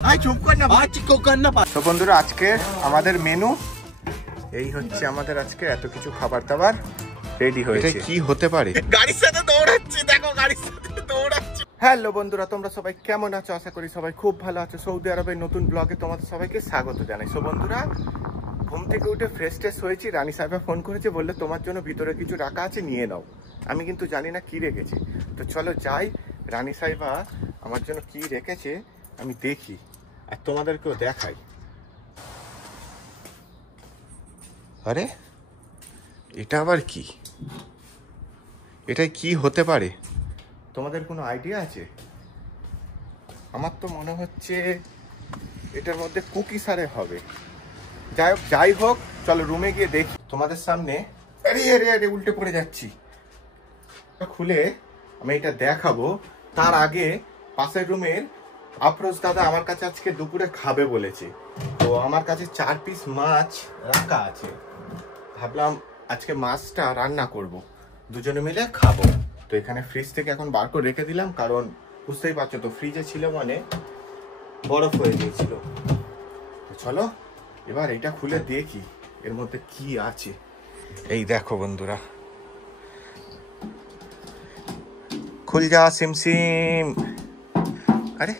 তো বন্ধুরা আজকে আমাদের মেনু এই হচ্ছে। আমাদের আজকে এত কিছু খাবার দাবার রেডি হয়েছে। কি হতে পারে? গাড়ির সাথে দৌড়াচ্ছি, দেখো গাড়ির সাথে দৌড়াচ্ছি। হ্যালো বন্ধুরা, তোমরা সবাই কেমন আছো? আশা করি সবাই খুব ভালো আছো। সৌদি আরবের নতুন ব্লগে তোমাদের সবাইকে স্বাগত জানাই। সো বন্ধুরা, ঘুম থেকে উঠে ফ্রেশ ট্রেশ হয়েছি। রানী সাহেবা ফোন করেছে, বললে তোমার জন্য ভিতরে কিছু রাখা আছে, নিয়ে নাও। আমি কিন্তু জানি না কি রেখেছে। তো চলো যাই, রানী সাহেবা আমার জন্য কি রেখেছে আমি দেখি আর তোমাদেরকেও দেখাই। আরে এটা আবার কি? এটাই কি হতে পারে? তোমাদের কোনো আইডিয়া আছে? আমার তো মনে হচ্ছে এটার মধ্যে কুকি সারে হবে। যাই হোক চলো রুমে গিয়ে দেখি তোমাদের সামনে। আরে আরে আরে উল্টে পড়ে যাচ্ছি। খুলে আমি এটা দেখাবো। তার আগে পাশের রুমের আফরোজ দাদা আমার কাছে আজকে দুপুরে খাবে বলেছে। তো আমার কাছে 4 পিস মাছ রাখা আছে। ভাবলাম আজকে মাছটা রান্না করব, দুজনে মিলে খাবো। তো এখানে ফ্রিজ থেকে এখন বার করে রেখে দিলাম, কারণ বুঝতেই পারছো তো ফ্রিজে ছিল মানে বরফ হয়ে গিয়েছিল। তো চলো এবার এটা খুলে দেখি এর মধ্যে কি আছে। এই দেখো বন্ধুরা, খুল যা সিমসিম। আরে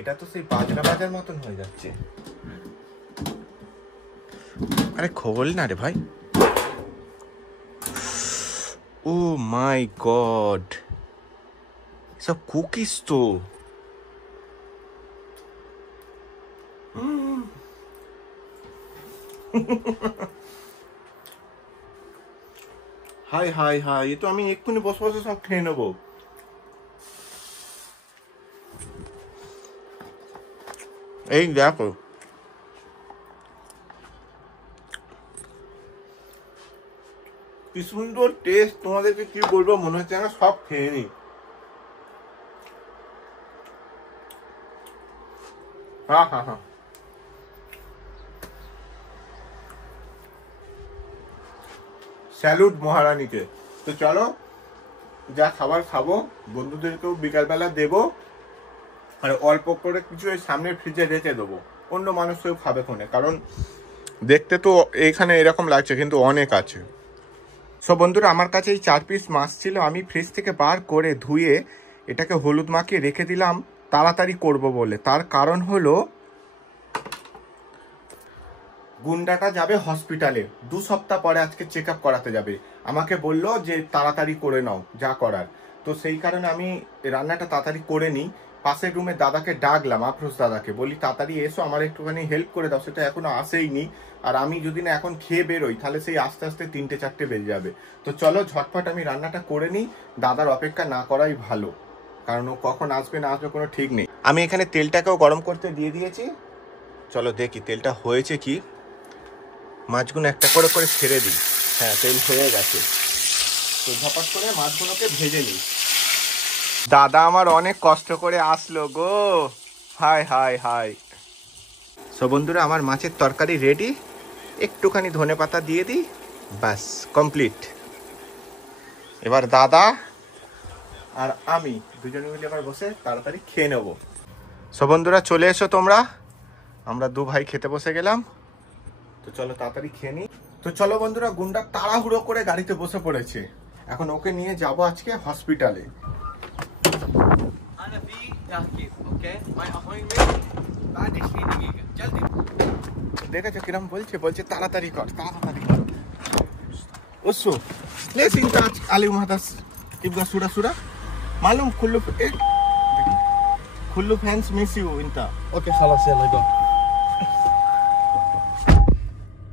এটা তো সেই বাজরা বাজার মতন হয়ে যাচ্ছে। আরে খোল না রে ভাই। ও মাই গড, সব কুকিজ তো। হাই হাই হাই, এ তো আমি এক্ষুনি বসে বসে সব খেয়ে নেবো। এই দেখো, কি সুন্দর টেস্ট। তোমাদেরকে কি বলবো, মনে হচ্ছে না সব খেয়ে নি। হ্যাঁ হ্যাঁ হ্যাঁ, স্যালুট মহারানীকে। তো চলো যা খাবার খাবো বন্ধুদেরকেও বিকালবেলা দেবো, আর অল্প করে কিছু এই সামনের ফ্রিজে রেখে দেবো, অন্য মানুষকেও খাবে ফোনে। কারণ দেখতে তো এখানে এরকম লাগছে কিন্তু অনেক আছে। সব বন্ধুরা আমার কাছে এই 4 পিস মাছ ছিল। আমি ফ্রিজ থেকে বার করে ধুয়ে এটাকে হলুদ মাখিয়ে রেখে দিলাম তাড়াতাড়ি করব বলে। তার কারণ হলো গুন্ডাটা যাবে হসপিটালে 2 সপ্তাহ পরে, আজকে চেক আপ করাতে যাবে। আমাকে বললো যে তাড়াতাড়ি করে নাও যা করার। তো সেই কারণে আমি রান্নাটা তাড়াতাড়ি করে নিই। পাশের রুমে দাদাকে ডাকলাম, আফরোজ দাদাকে, বলি তাড়াতাড়ি এসো, আমার একটুখানি হেল্প করে দাও। সেটা এখনো আসেইনি। আর আমি যদি না এখন খেয়ে বেরোই তাহলে সেই আস্তে আস্তে 3টে-4টে বেজে যাবে। তো চলো ঝটপট আমি রান্নাটা করে নিই। দাদার অপেক্ষা না করাই ভালো, কারণ ও কখন আসবে না আসবে কোনো ঠিক নেই। আমি এখানে তেলটাকেও গরম করতে দিয়ে দিয়েছি। চলো দেখি তেলটা হয়েছে কি। মাছগুলো একটা করে করে ছেড়ে দিই। হ্যাঁ তেল হয়ে গেছে। তো ঝপাট করে মাছগুলোকে ভেজে নিই। দাদা আমার অনেক কষ্ট করে আসলো গো। Hi hi hi. সো বন্ধুরা আমার মাছের তরকারি রেডি। একটুখানি ধনেপাতা দিয়ে দিই, ব্যাস কমপ্লিট। এবার দাদা আর আমি দুজনে মিলে এবার বসে তাড়াতাড়ি খেয়ে নেব। সো বন্ধুরা চলে এসো তোমরা, আমরা 2 ভাই খেতে বসে গেলাম। তো চলো তাড়াতাড়ি খেয়ে নিই। তো চলো বন্ধুরা, গুন্ডা তাড়াহুড়ো করে গাড়িতে বসে পড়েছে। এখন ওকে নিয়ে যাব আজকে হসপিটালে। দেখেছো কিরম বলছে, বলছে তাড়াতাড়ি কর তাড়াতাড়ি কর। ওসো লেস ইন টাচ আলি মাদাস ইবগা সুরা সুরা মালুম কুল্লু ফ্যান্স মিস ইউ ইনতা। اوكي خلاص يلا جو।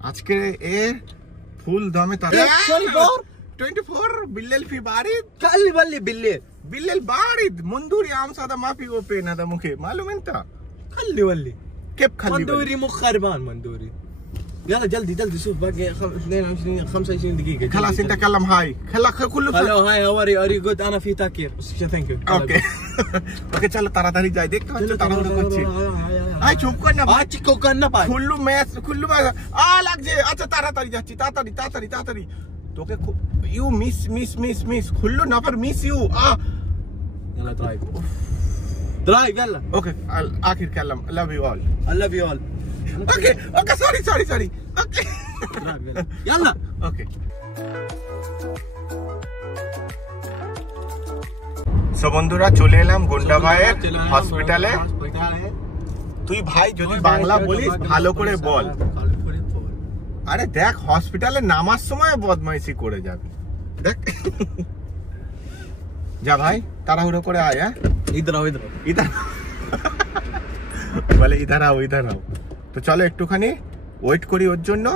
আজকে এ ফুল দামে তারা 24 بالليل في بارد. خلي بالي بالليل بالليل بارد. منظوري عام صادا ما في اوبن هذا مخي معلوم انت. خلي ولي كيف خلي مندوري مخ خربان مندوري. يلا جلدي جلدي شوف باقي 22 25 دقيقة. خلاص انت كلم هاي خلا كله هلو هاي هاوري اري جود انا في تاكير. ثانك يو. اوكي ওকে চলো তাড়াতাড়ি যাই। দেখতে পাচ্ছ তাড়াহুড়ো করছি। আই চুপ কর না ভাই, চিকো কর না ভাই। খুল্লু লাগছে। আচ্ছা তাড়াতাড়ি যাচ্ছি, তাড়াতাড়ি তাড়াতাড়ি তাড়াতাড়ি। তোকে ইউ মিস খুল্লু না, पर miss you. يلا درايف درايف يلا. اوكي اخر كلام love you all. I love you all. اوكي اوكي sorry اوكي درايف يلا يلا. Okay so বন্ধুরা চলে এলাম গুন্ডা ভাইয়ের হসপিটালে। তুই ভাই যদি বাংলা বলিস ভালো করে বল। আরে দেখ হসপিটালে নামার সময় বদমাইশি করে যাবি দেখ। যা ভাই তাড়াহুড়ো করে আয়। হ্যাঁ इधर आओ इधर ইধার বলে ইধার আও তো চলো একটুখানি ওয়েট করি ওর জন্য।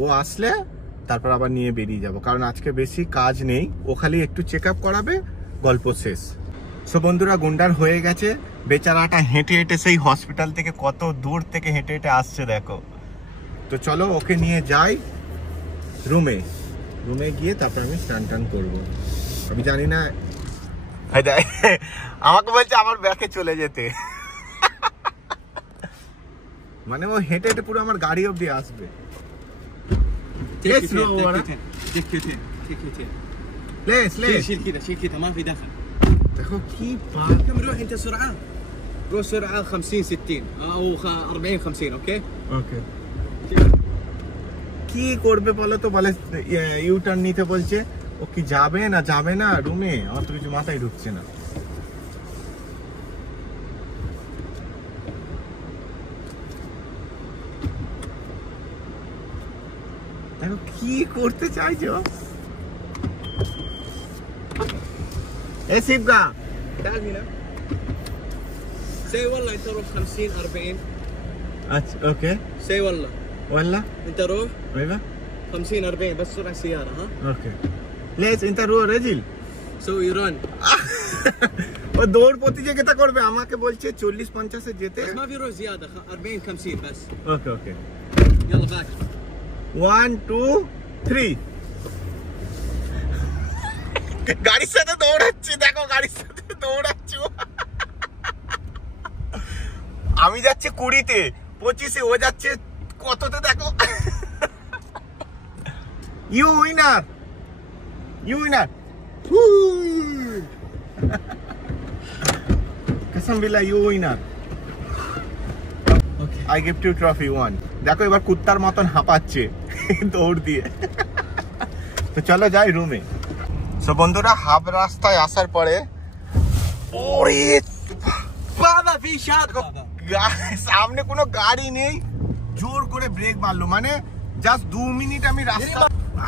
ও আসলে তারপর আবার নিয়ে বেরিয়ে যাব, কারণ আজকে বেশি কাজ নেই। ও খালি একটু চেক আপ করাবে, গল্প শেষ। সো বন্ধুরা গুন্ডার হয়ে গেছে, বেচারাটা হেঁটে হেঁটে সেই হসপিটাল থেকে কত দূর থেকে হেঁটে হেঁটে আসছে দেখো। তো চলো ওকে নিয়ে যাই রুমে গিয়ে তারপর আমি স্নান টান করবো। আমি জানি না আমাকে বলছে আমার ব্যাকে চলে যেতে, মানে ও হেঁটে হেঁটে পুরো আমার গাড়ি অব্দি আসবে। شيل كذا ما في دخل. দেখো কি كم روح انت سرعه؟ روح سرعه 50 60 او 40 50 اوكي؟ ওকে কি করবে বলো তো? বলে ইউ টার্ন নিতে বলছে। ও কি যাবে না রুমে? আমার তো কিছু মাথায় ঢুকছে না। দেখো কি করতে চাইছো। ايه سيبقى تعال هنا. سي والله انت روح 50 40. اوكي سي والله ولا انت روح ايوه 50 40 بس سرعه سياره ها. اوكي ليش انت روح رجل سوي رن. ও দৌড় প্রতিযোগিতা করবে, আমাকে বলছে 40 50 এ যেতে। بس ما في روح زياده 40 50 بس. ওকে ওকে يلا باك 1 2 3 গাড়ির সাথে দৌড়াচ্ছি দেখো, গাড়ির সাথে দৌড়াচ্ছি। আমি যাচ্ছি 20-তে 25-এ, ও যাচ্ছে কততে দেখো। ইউ উইনার কসম বিল্লাহ you winner. Okay I give you trophy 1। দেখো এবার কুত্তার মতন হাঁপাচ্ছে দৌড় দিয়ে। তো চলো যাই রুমে। সো বন্ধুরা হাফ রাস্তায় আসার পরে ওরে بابا في شات بابا সামনে কোনো গাড়ি নেই, জোর করে ব্রেক মারলো, মানে জাস্ট 2 মিনিট আমি রাস্তা।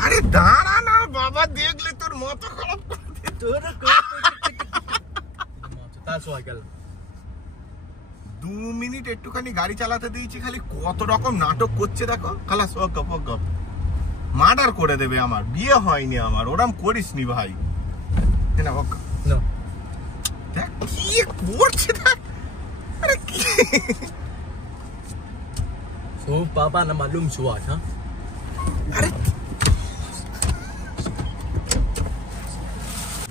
আরে দাঁড়া না বাবা, দেখলে তোর মাথা খারাপ করে দেবে। تعال سوا يلا 2 মিনিট একটুখানি গাড়ি চালাতে দিয়েছি, খালি কত রকম নাটক করছে দেখো। খালাস ও গপ মার্ডার করে দেবে, আমার বিয়ে হয়নি আমার, ওরম করিস নি ভাই। না ওক নো দেখ কি করছে দেখ। আরে কি شوف بابا انا معلوم سواك ها. আরে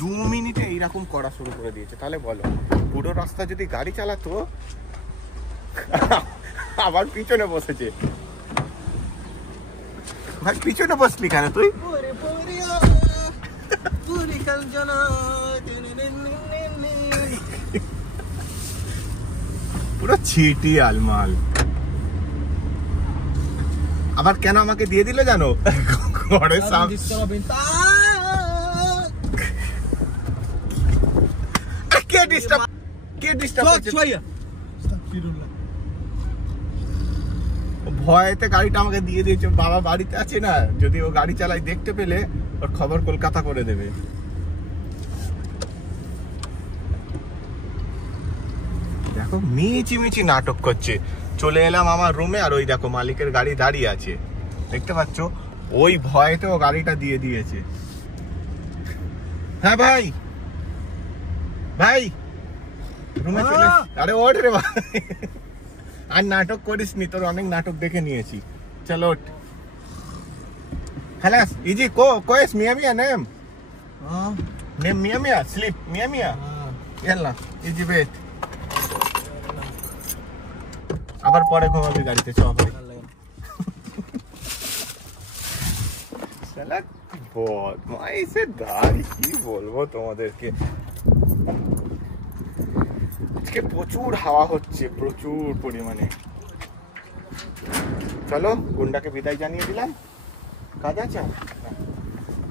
2 মিনিটে এইরকম করা শুরু করে দিয়েছে, তাহলে বলো পুরো রাস্তা যদি গাড়ি চালাতো। আবার পিছনে বসেছে ভাই, পিছনে বসলি কেন তুই? পুরো ছিটি আলমাল। আবার কেন আমাকে দিয়ে দিল জানো? ঘরের সামনে কে ডিস্টার্ব করছে? ভয়েতে গাড়িটা আমাকে দিয়ে দিয়েছে। বাবা বাড়িতে আছে না, যদি ও গাড়ি চালায় দেখতে পেলে ওর খবর কলকাতা করে দেবে। দেখো মিচি নাটক করছে। চলে এলাম আমার রুমে, আর ওই দেখো মালিকের গাড়ি দাঁড়িয়ে আছে, দেখতে পাচ্ছ? ওই ভয়েতে ও গাড়িটা দিয়ে দিয়েছে। হ্যাঁ ভাই রুমে চলে। আরে ওঠ রে ভাই, আর নাটক করিস নি, তোর অনেক নাটক দেখে নিয়েছি। চলো ওঠ। খালাস ইজি কোয়েস মিয়া নেম মিয়া স্লিপ মিয়া ইয়াল্লা ইজি বেট। আবার পরে ঘুমাবি গাড়িতে, চ ভাই। শালা বদমাইশের দাড়ি, কি বলবো তোমাদেরকে। আজকে প্রচুর হাওয়া হচ্ছে, প্রচুর পরিমাণে। চলো গুন্ডাকে বিদায় জানিয়ে দিলাম, কাজ আছে।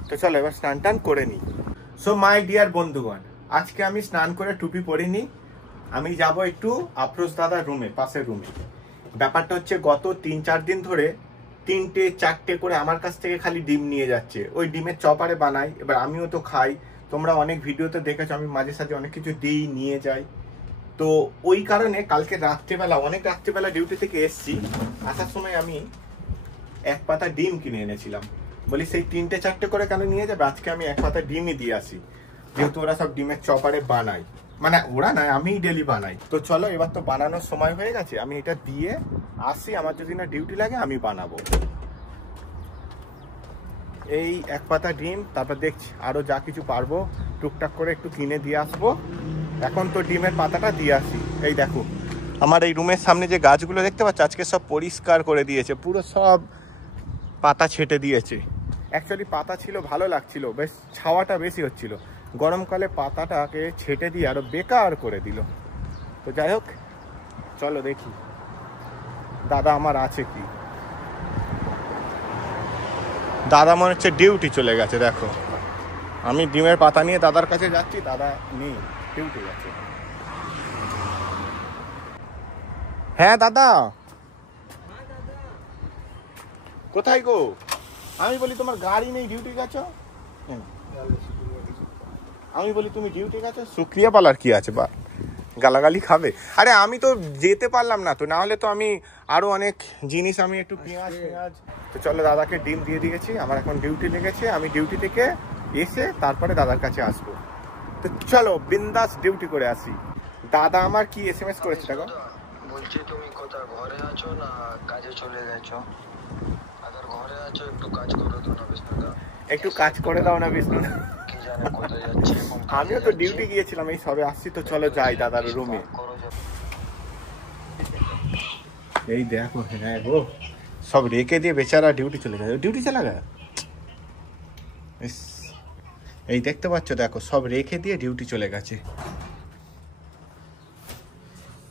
তো চলো এবার স্নান টান করে নিই। সো মাই ডিয়ার বন্ধুগণ, আজকে আমি স্নান করে টুপি পরিনি, আমি যাব একটু আফরোজ দাদার রুমে, পাশের রুমে। ব্যাপারটা হচ্ছে গত 3-4 দিন ধরে 3-4টে করে আমার কাছ থেকে খালি ডিম নিয়ে যাচ্ছে। ওই ডিমের চপারে বানাই, এবার আমিও তো খাই, তোমরা অনেক ভিডিওতে দেখেছো আমি মাঝে সাঝে অনেক কিছু দিই, নিয়ে যাই। তো ওই কারণে কালকে রাত্রেবেলা, অনেক রাত্রেবেলা ডিউটি থেকে এসছি, আসার সময় আমি 1 পাতা ডিম কিনে এনেছিলাম। বলি সেই 3-4টে করে কেন নিয়ে যাবে, আজকে আমি 1 পাতা ডিমই দিয়ে আসি, যেহেতু ওরা সব ডিমের চপারে বানায়। মানে ওরা নয়, আমিই ডেলি বানাই। তো চলো এবার তো বানানোর সময় হয়ে গেছে, আমি এটা দিয়ে আসি, আমার যদি না ডিউটি লাগে আমি বানাবো। এই 1 পাতা ডিম, তারপর দেখছি আরো যা কিছু পারবো টুকটাক করে একটু কিনে দিয়ে আসবো। এখন তো ডিমের পাতাটা দিয়ে আসি। এই দেখো আমার এই রুমের সামনে যে গাছগুলো দেখতে পাচ্ছ, আজকে সব পরিষ্কার করে দিয়েছে, পুরো সব পাতা ছেটে দিয়েছে। অ্যাকচুয়ালি পাতা ছিল ভালো লাগছিল, বেশ ছাওয়াটা বেশি হচ্ছিল, গরমকালে পাতাটাকে ছেটে দিয়ে আরো বেকার করে দিল। তো যাই হোক চলো দেখি দাদা আমার আছে কি। দাদা মনে হচ্ছে ডিউটি চলে গেছে, দেখো আমি ডিমের পাতা নিয়ে দাদার কাছে যাচ্ছি, দাদা নেই, ডিউটি গেছে। হ্যাঁ দাদা, কোথায় গো? আমি বলি তোমার গাড়ি নেই, ডিউটি গেছো। আমি বলি তুমি ডিউটি গেছো, শুক্রিয়া পালার কি আছে, বা গালাগালি খাবে। আরে আমি তো যেতে পারলাম না, তো না হলে তো আমি আরো অনেক জিনিস, আমি একটু পেঁয়াজ। তো চলো দাদাকে ডিম দিয়ে দিয়েছি, আমার এখন ডিউটি লেগেছে, আমি ডিউটি থেকে এসে তারপরে দাদার কাছে আসবো। তো চলো বিন্দাস ডিউটি করে আসি। দাদা আমার কি SMS করেছে দেখো, বলছি তুমি কোথায়, ঘরে আছো না কাজে চলে গেছো? আবার ঘরে আছো একটু কাজ করে দাও না বিষ্ণুদা, একটু কাজ করে দাও না বিষ্ণুদা। কি জানে কোথায় যাচ্ছে। আমিও তো ডিউটি গিয়েছিলাম, এই সবে আসছি। তো চলো যাই দাদার রুমে। এই দেখো, হ্যাঁ গো সব রেখে দিয়ে বেচারা ডিউটি চলে গেছে, ডিউটি চলে গেছে। এই দেখতে পাচ্ছ, দেখো সব রেখে দিয়ে ডিউটি চলে গেছে।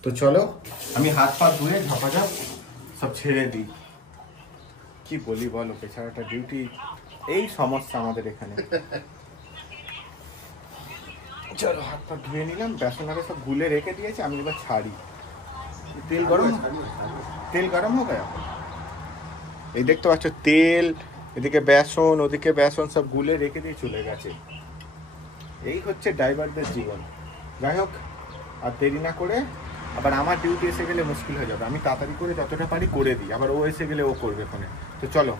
তো চলো আমি হাত পা ধুয়ে ঝপাঝপ সব ছেড়ে দিই। কি বলি বলো, বেচারাটা ডিউটি, এই সমস্যা আমাদের এখানে। চলো হাত পা ধুয়ে নিলাম, বেসন আগে সব গুলে রেখে দিয়েছি, আমি এবার ছাড়ি। তেল গরম হয়ে গেছে। এই দেখতে পাচ্ছ তেল, এদিকে বেসন, ওদিকে বেসন, সব গুলে রেখে দিয়ে চলে গেছে। এই হচ্ছে ড্রাইভারদের জীবন। যাই হোক আর দেরি না করে, আবার আমার ডিউটি এসে গেলে মুশকিল হয়ে যাবে, আমি তাড়াতাড়ি করে যতটা পারি করে দিই, আবার ও এসে গেলে ও করবে ফোনে। তো চলো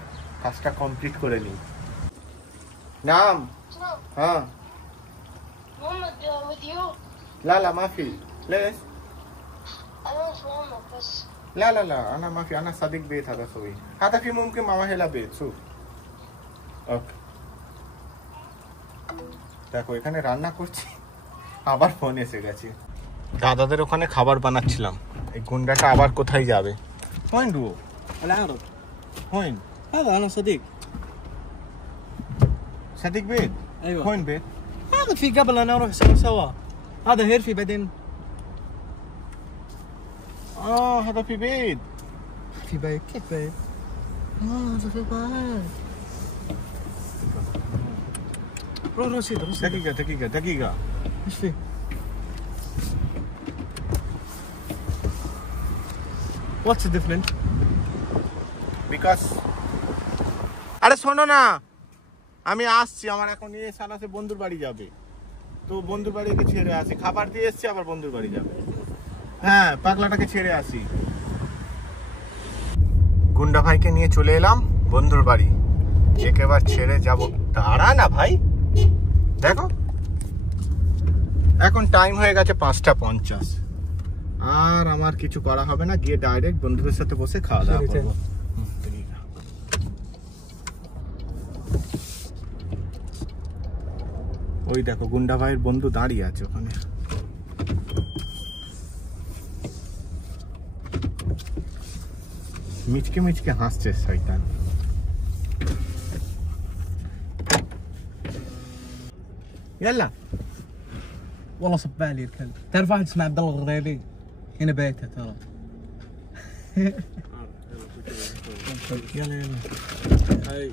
কাজটা কমপ্লিট করে নিই। নাম? হ্যাঁ Mohammed, with you? لا لا ما في. ليش؟ أنا مش مهمك بس. لا لا لا أنا ما في، أنا صديق بيت هذا سوي، هذا في ممكن ماما هلا بيت شوف. ওকে দেখো এখানে রান্না করছি, আবার ফোন এসে গেছে। দাদাদের ওখানে খাবার বানাচ্ছিলাম, এই গুন্ডাটা আবার কোথায় যাবে? وين هو؟ العرض وين؟ هذا انا صديق. صديق بيت؟ ايوه وين بيت؟ هذا في قبل انا اروح سوا. هذا هيرفي بعدين. هذا في بيت. في بيت؟ كيف بيت؟ هذا في بيت. روح رصيد. دقيقة ايش فيه؟ What's the difference? বিকজ আরে শোনো না, আমি আসছি, আমার এখন এই সালাসে বন্ধুর বাড়ি যাবে, তো বন্ধুর বাড়িকে ছেড়ে আসি, খাবার দিয়ে এসছি, আবার বন্ধুর বাড়ি যাবে। হ্যাঁ পাগলাটাকে ছেড়ে আসি। গুন্ডা ভাইকে নিয়ে চলে এলাম বন্ধুর বাড়ি, একেবার ছেড়ে যাব। দাঁড়া না ভাই, দেখো এখন টাইম হয়ে গেছে 5:50, আর আমার কিছু করা হবে না, গিয়ে ডাইরেক্ট বন্ধুদের সাথে বসে খাওয়া দাওয়া করবো। ওই দেখো গুন্ডা ভাইয়ের বন্ধু দাঁড়িয়ে আছে ওখানে। মিচকে মিচকে হাসছে শয়তান। ইয়াল্লা والله صب علي الكلب. تعرف واحد اسمه عبد الله الغريبي؟ هنا بيته ترى. يلا يلا. هاي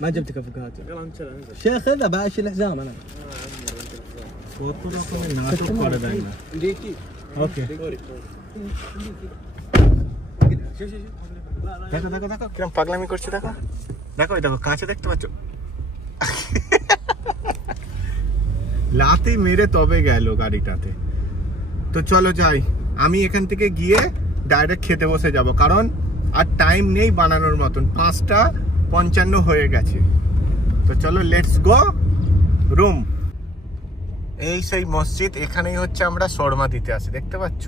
ما جبتك افوكاتو. يلا انزل انزل. شيخ خذها باشيل الحزام انا. ديكي اوكي. দেখো দেখো দেখো কিরম পাগলামি করছে, দেখো দেখো এই দেখো কাঁচে দেখতে পাচ্ছ, লাথি মেরে তবে গেল গাড়িটাতে। তো চলো যাই, আমি এখান থেকে গিয়ে ডাইরেক্ট খেতে বসে যাব, কারণ আর টাইম নেই বানানোর মতন, 5:55 হয়ে গেছে। তো চলো লেটস গো রুম। এই সেই মসজিদ, এখানেই হচ্ছে আমরা শর্মা দিতে আসি, দেখতে পাচ্ছ।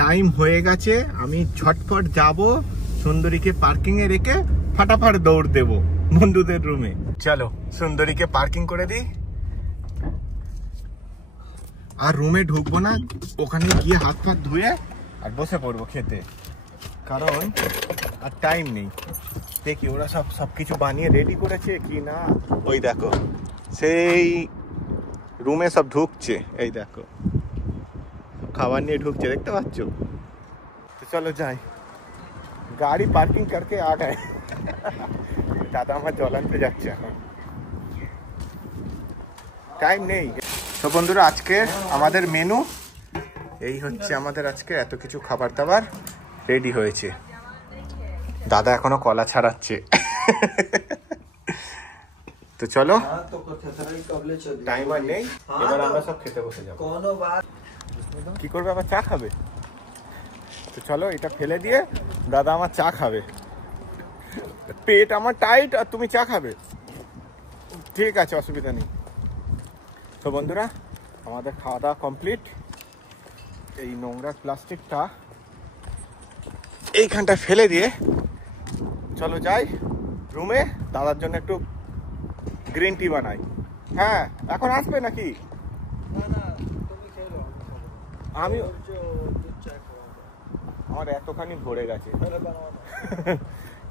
টাইম হয়ে গেছে, আমি ঝটফট যাব, সুন্দরীকে পার্কিং এ রেখে ফাটাফাট দৌড় দেব বন্ধুদের রুমে। চলো সুন্দরীকে পার্কিং করে দিই, আর রুমে ঢুকবো না, ওখানে গিয়ে হাত ফাত ধুয়ে আর বসে পড়বো খেতে, কারণ আর টাইম নেই। দেখি ওরা সবকিছু বানিয়ে রেডি করেছে কি না। ওই দেখো সেই রুমে সব ঢুকছে, এই দেখো খাবার নিয়ে ঢুকছে, দেখতে পাচ্ছ। তো চলো যাই, গাড়ি পার্কিং করকে আ গায়ে। দাদা আমার জল আনতে যাচ্ছে, এখন টাইম নেই। তো বন্ধুরা আজকে আমাদের মেনু এই হচ্ছে, আমাদের আজকে এত কিছু খাবার দাবার রেডি হয়েছে। দাদা এখনো কলা ছাড়াচ্ছে। তো চলো, টাইম আর নেই, এবার আমরা সব খেতে বসে যাবো। কি করবে, আবার চা খাবে? তো চলো এটা ফেলে দিয়ে দাদা আমার চা খাবে, পেট আমার টাইট আর তুমি চা খাবে, ঠিক আছে অসুবিধা নেই। তো বন্ধুরা আমাদের খাওয়া দাওয়া কমপ্লিট, এই নোংরা প্লাস্টিকটা এইখানটা ফেলে দিয়ে চলো যাই রুমে, দাদার জন্য একটু গ্রিন টি বানাই। হ্যাঁ এখন আসবে নাকি? আমি আমার এতখানি ভরে গেছে।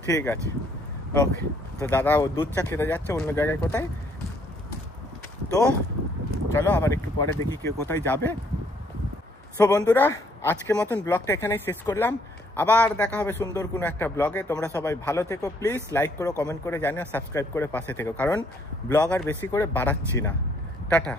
ঠিক আছে ওকে। তো দাদা ও দুধ চা খেতে যাচ্ছে অন্য জায়গায় কোথায়, তো চলো আবার একটু পরে দেখি কে কোথায় যাবে। সো বন্ধুরা আজকের মতন ব্লগটা এখানেই শেষ করলাম, আবার দেখা হবে সুন্দর কোনো একটা ব্লগে। তোমরা সবাই ভালো থেকো, প্লিজ লাইক করো, কমেন্ট করে জানিও, সাবস্ক্রাইব করে পাশে থেকো, কারণ ব্লগ আর বেশি করে বাড়াচ্ছি না। টাটা।